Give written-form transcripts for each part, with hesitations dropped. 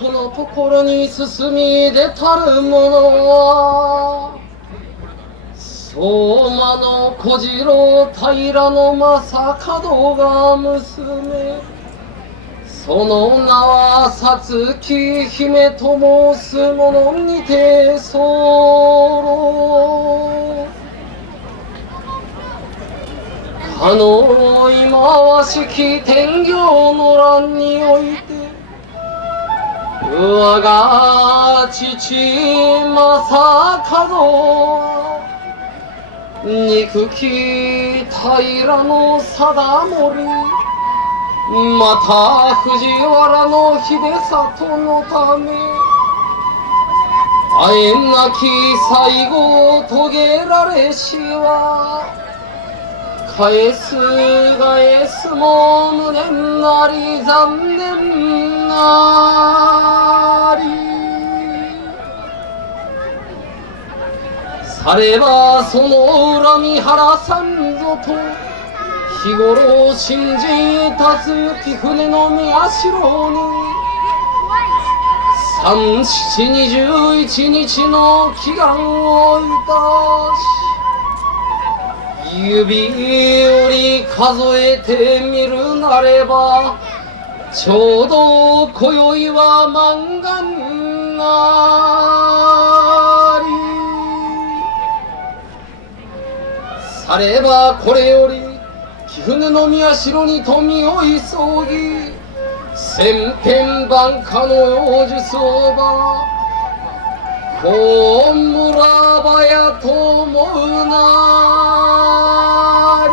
このところに進み出たる者は相馬の小次郎平の正門が娘、その名はさつき姫と申す者にて候。かの忌まわしき天行の乱において、我が父正門憎き平の貞盛、また藤原の秀里のためあえなき最後を遂げられしは、返す返すも無念なり残念なり。さればその恨み晴らさんぞと、日頃信じ立つ貴船の宮代に3、7、21日の祈願をいたし、指より数えてみるなれば、ちょうど今宵は満願なり。さればこれより貴船の宮代に富を急ぎ、千変万化の妖術をばこ村場やと思うなり。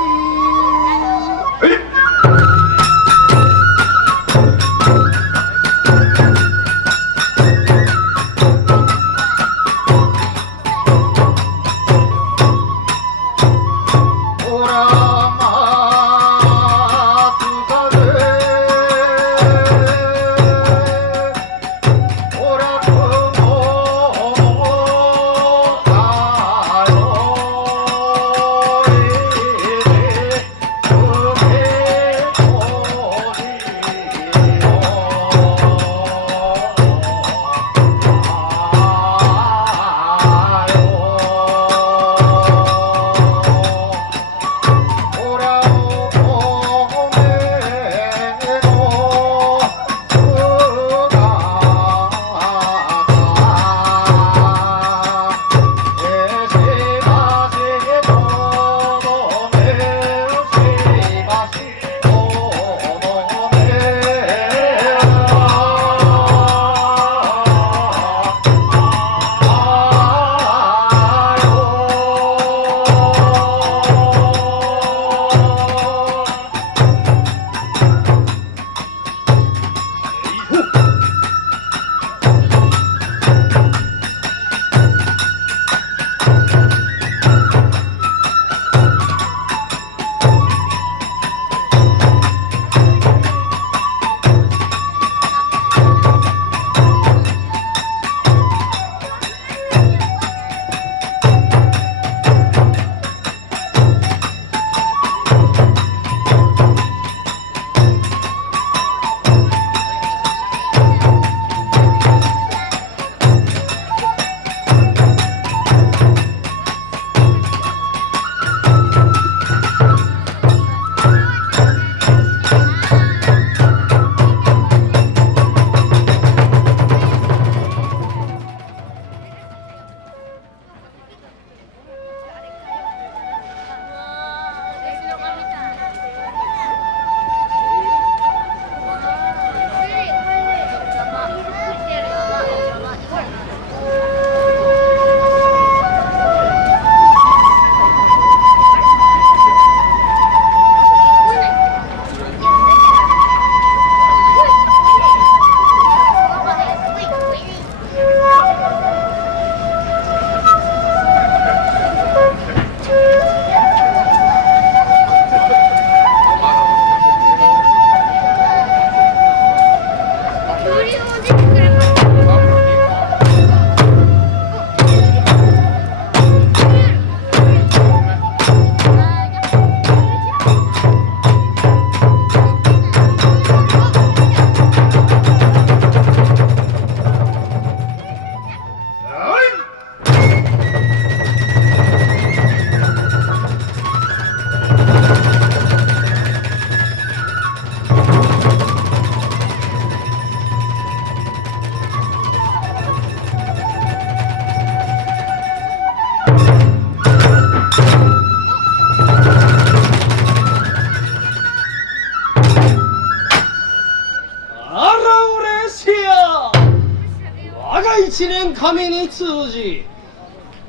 神に通じ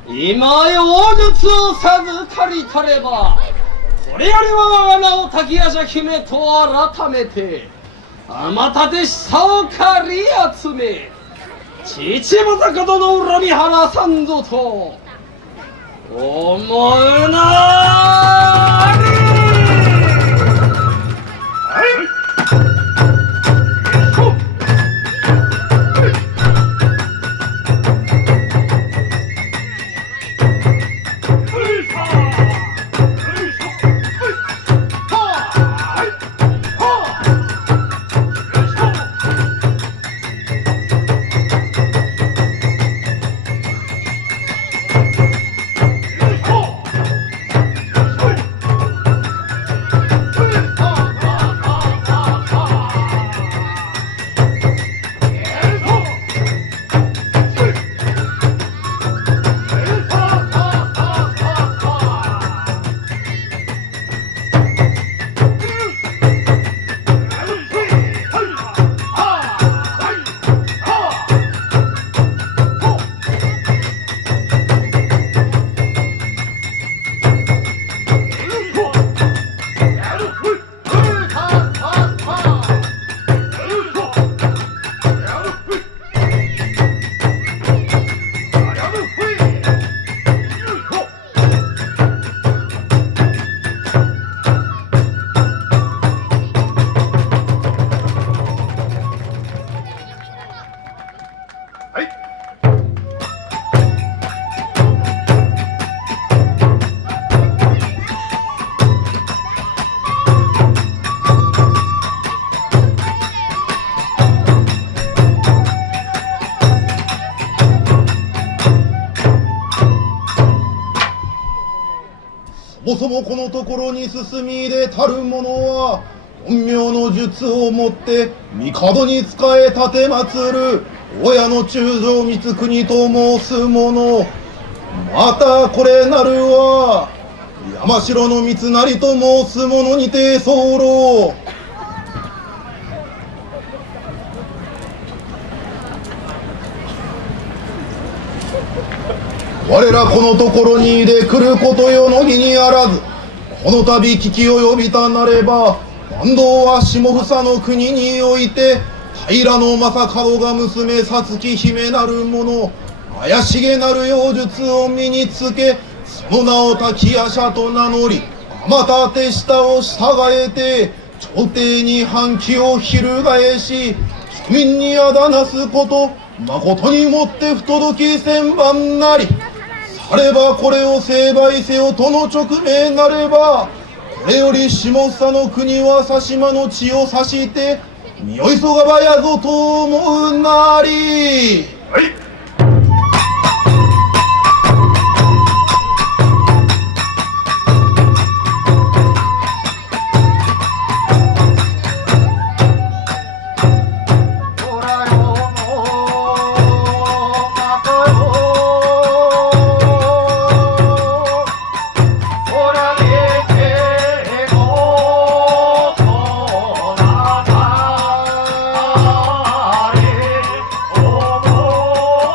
今妖術を授かりたれば、これよりは我が名を滝夜叉姫と改めて天立下を借り集め、父正門の恨み晴らさんぞと思うなり。そもそもこのところに進み入れたる者は、陰陽の術をもって帝に仕え立て祀る親の中将光国と申す者。またこれなるは山城の三成と申す者にて候。我らこのところに入れ来ることよのぎにあらず、この度危機を呼びたなれば、坂東は下房の国において平将門が娘五月姫なる者、怪しげなる妖術を身につけ、その名を滝夜叉と名乗り、あまた手下を従えて朝廷に反旗を翻し、庶民にあだなすこと、誠にもって不届き千番なり。さればこれを成敗せよとの勅命なれば、これより下総の国は佐島の地を指して身を急がばやぞと思うなり。はい。お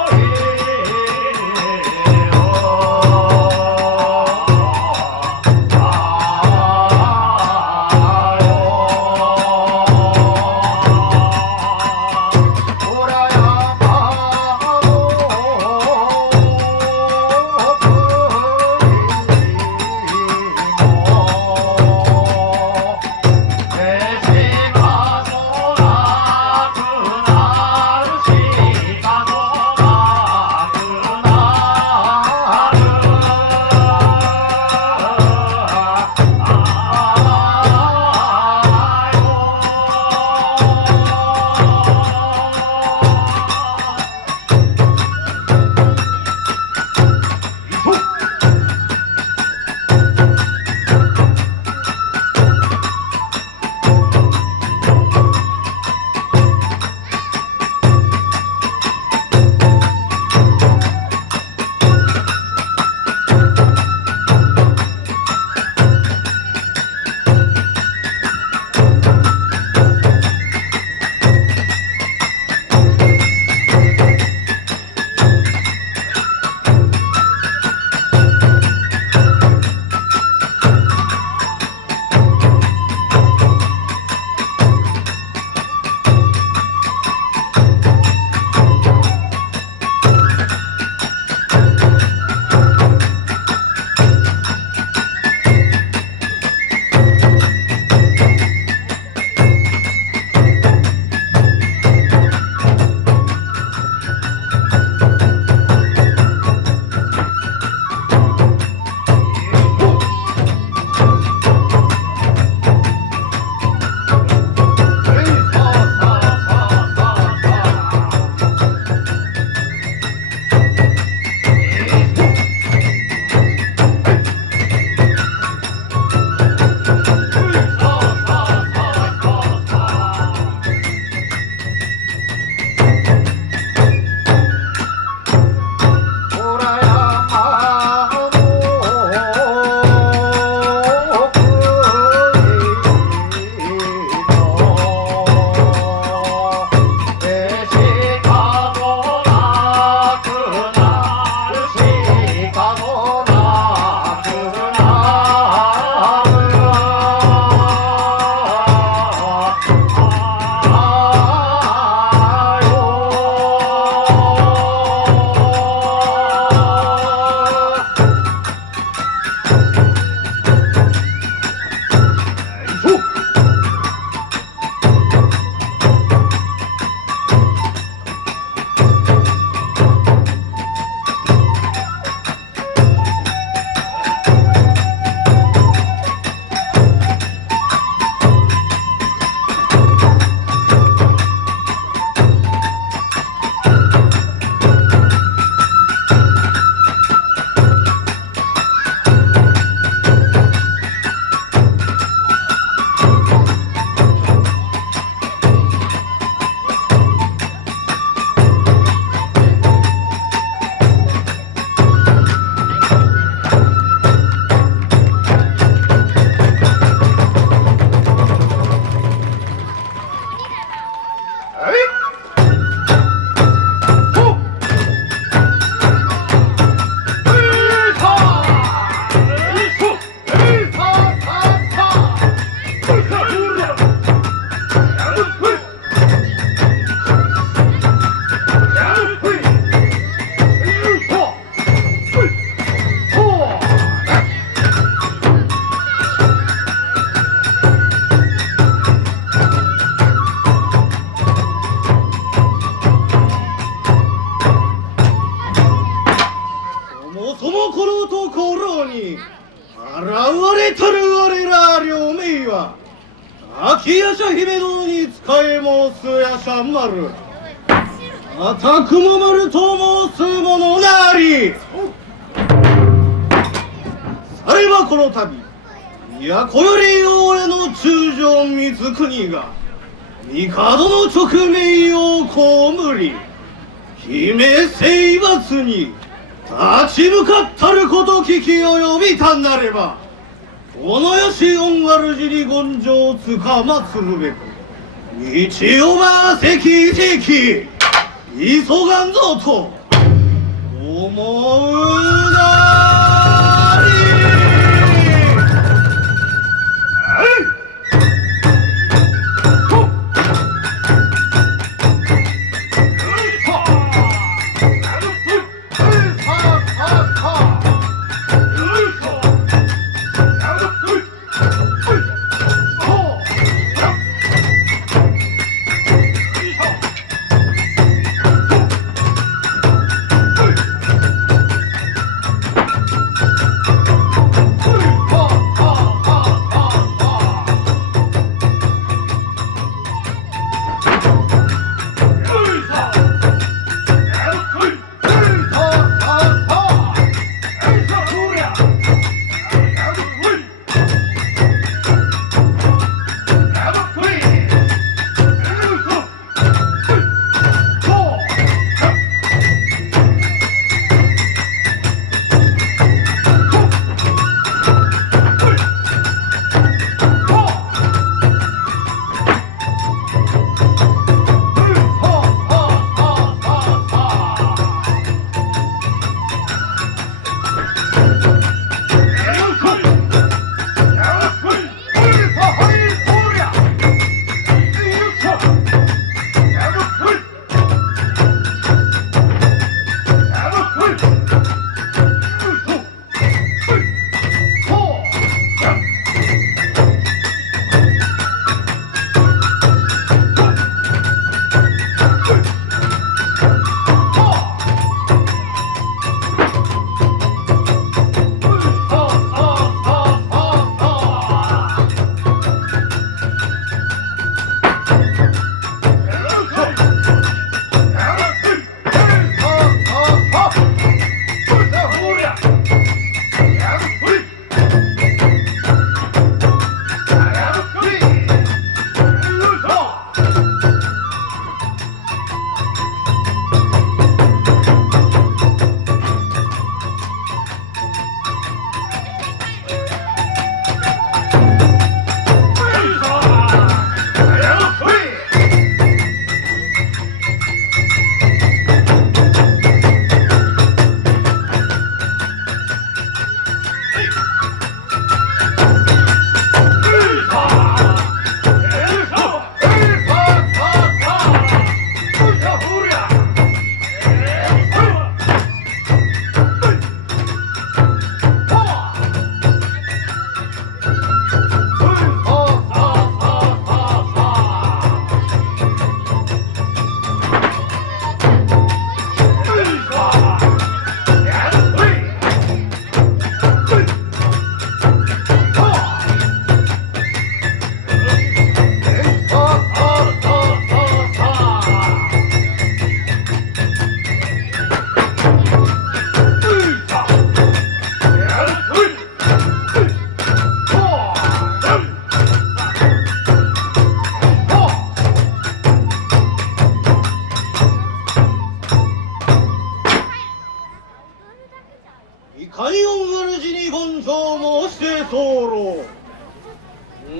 現れたる我ら両名は滝夜叉姫殿に仕え申す夜叉丸あたくも丸と申す者なり。さればこの度都より王への中将光国が帝の勅命を被り姫征伐に立ち向かったること聞き及びたんなればこの吉恩主に言上つかまつるべく道をばせきせき急がんぞと思うなり。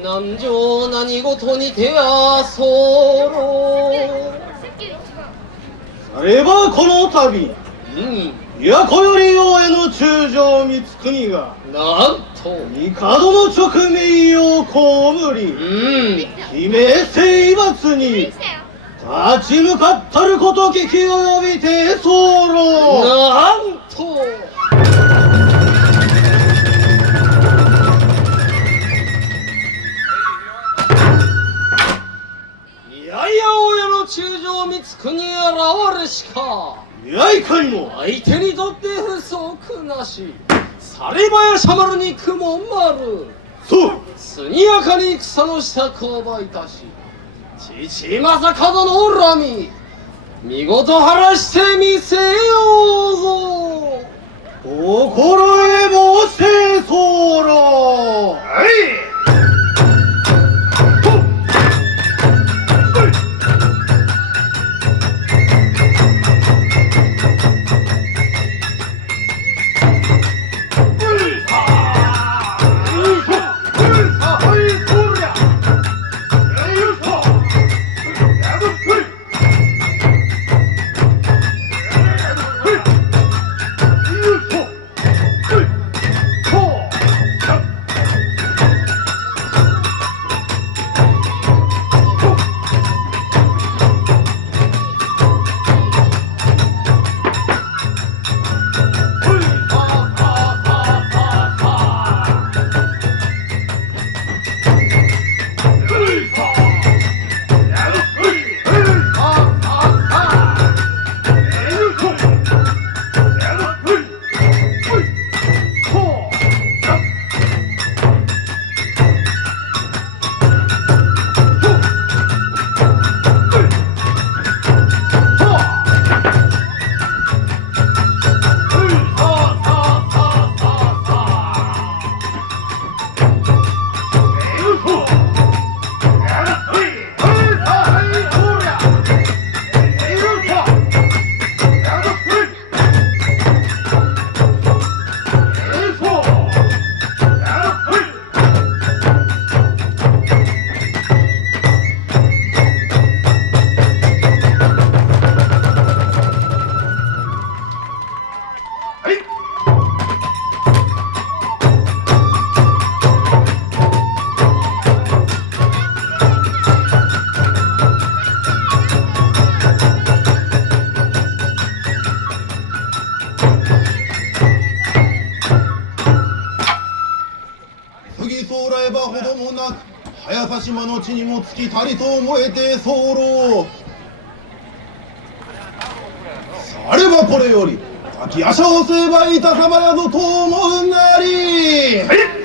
南条何事にてや候さればこの度都より王への中将光国がなんと帝の勅命を被り姫征伐に立ち向かったること聞き及びて候なんと中将光国現れしかいやいかにも相手にとって不足なし滑らか丸に雲丸、そう速やかに草の下勾配いたし、父正門の恨み見事晴らしてみせようぞ。心得申せ候。はい。早差島の地にも尽きたりと思えて候。さればこれより滝夜叉を成敗いたさまやぞと思うなり。はい。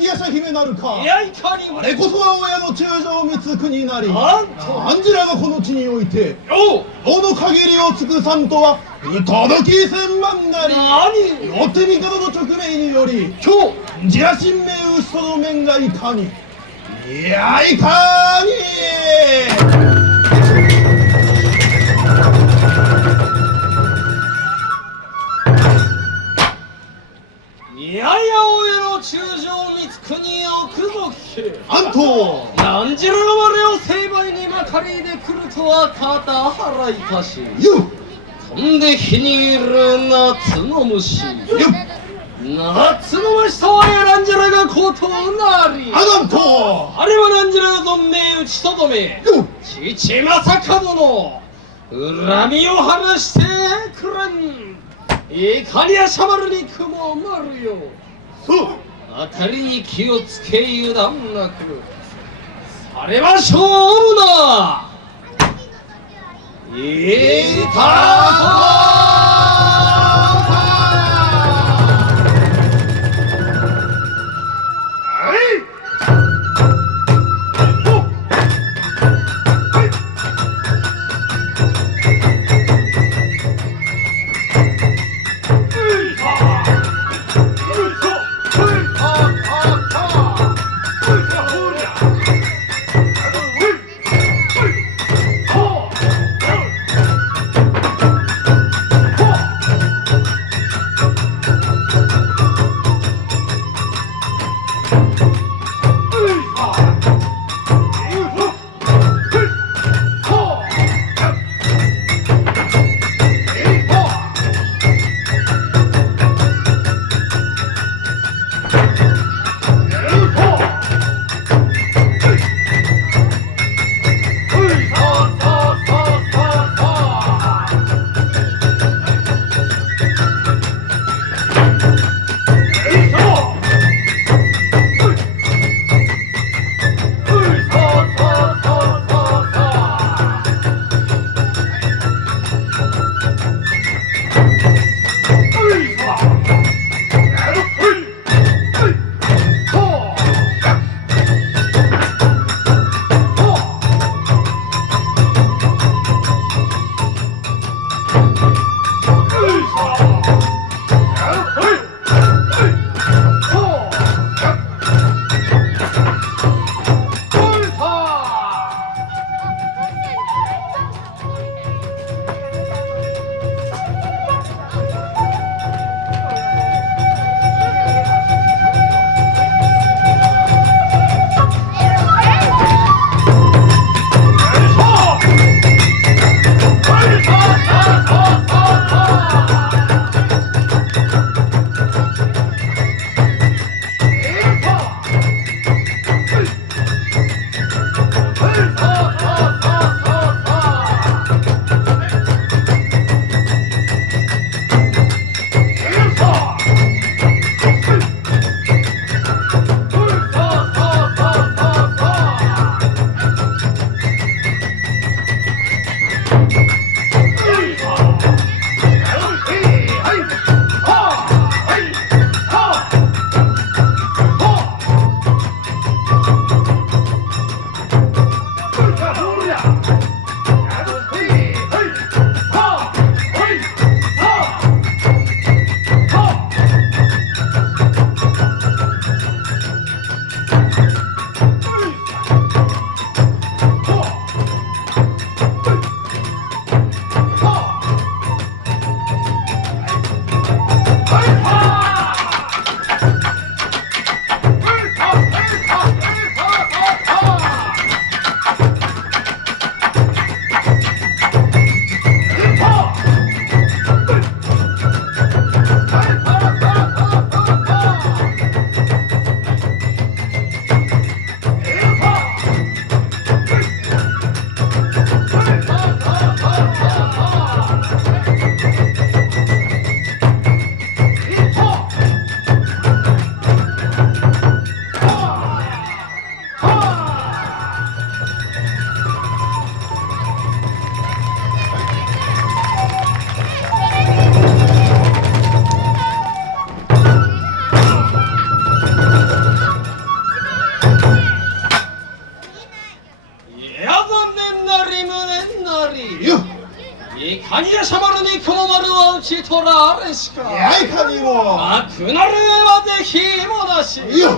滝夜叉姫なるか。いや、いかにも。あれこそは親の中将光国なり。なんとアンジェラがこの地においてよ世の限りを尽くさんとは不届き千万なり。何よって帝の勅命により今日じら神明討ちとどめんがいかに、いやいかに。いやいや、親の中将光国をくぞけ。なんとなんじらが我を成敗にまかりで来るとは肩払いたし、よ飛んで火にいる夏の虫。よ夏の虫とはやなんじらがことなり。なんとあれはなんじらが存命打ちとどめ、よ父正門の恨みを晴らしてくれん。いかにやしゃばるに雲まるよ。そう当たりに気をつけ油断なく、されば勝負だ。いた滝夜叉丸に雲丸は打ち取られしか、いやいかにも悪なるはできもなし。いや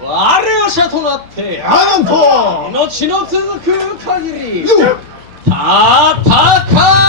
我を者となってやなんと命の続く限りよっ戦